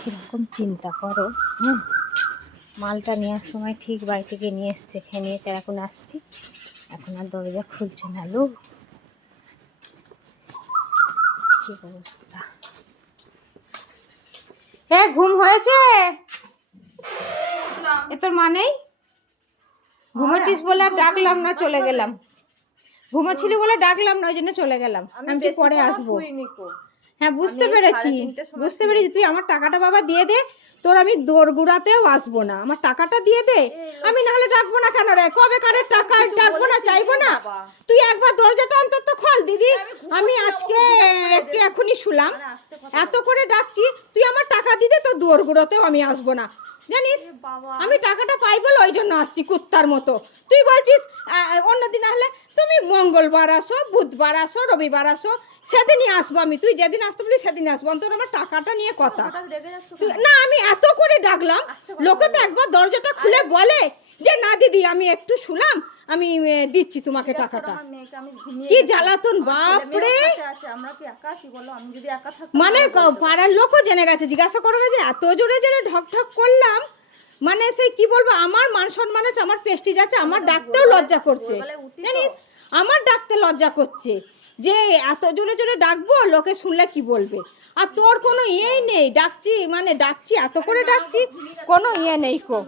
কীরকম চিন্তা করো। হুম, মালটা নেওয়ার সময় ঠিক বাড়ি থেকে নিয়ে এসছে, খেয়ে নিয়েছে, আর এখন আসছি, এখন আর দরজা খুলছে না। লো কি অবস্থা! হ্যাঁ, ঘুম হয়েছে? এ তোর মানেই ঘুমাচ্ছিস বলে আর ডাকলাম না, চলে গেলাম। ঘুমাচ্ছিলি বলে ডাকলাম না, ওই জন্য চলে গেলাম। আমি কি পরে আসবো? হ্যাঁ, বুঝতে পেরেছি, বুঝতে পেরেছি। তুই আমার টাকাটা বাবা দিয়ে দে, তোর আমি দোরগোড়াতেও আসবো না। আমার টাকাটা দিয়ে দে, আমি নাহলে ডাকবো না কেন রে? কবে কারের টাকা ডাকবো না, চাইবো না? তুই একবার দরজাটা অন্তত খোল দিদি। আমি আজকে একটু এখনই শুলাম, এত করে ডাকছি, তুই আমার টাকা দিতে, তোর দোরগোড়াতেও আমি আসবো না, জানিস? আমি টাকাটা পাই বলে ওই জন্য আসছি কুত্তার মতো। তুই বলছিস অন্যদিন আসলে তুমি মঙ্গলবার আসো, বুধবার আসো, রবিবার আসো, সেদিনই আসবো আমি। তুই যেদিন আসতে বলি সেদিনই আসবো, অন্তত আমার টাকাটা নিয়ে কথা। না, আমি এত করে ডাকলাম, লোকে তো একবার দরজাটা খুলে বলে যে না দিদি আমি একটু শুলাম, আমি দিচ্ছি তোমাকে টাকাটা। কি জ্বালাতন বাপরে! মানে পাড়ার লোকও জেনে গেছে, জিজ্ঞাসা করে গেছে, এত জোরে জোরে ঢক ঢক করলাম, মানে সেই কি বলবো, আমার মান সম্মান আছে, আমার প্রেস্টিজ আছে, আমার ডাকতেও লজ্জা করছে, জানিস? আমার ডাকতে লজ্জা করছে যে এত জোরে জোরে ডাকবো, লোকে শুনলে কি বলবে। আর তোর কোনো ইয়েই নেই, ডাকছি মানে ডাকছি, এত করে ডাকছি, কোনো ইয়ে নেই কো।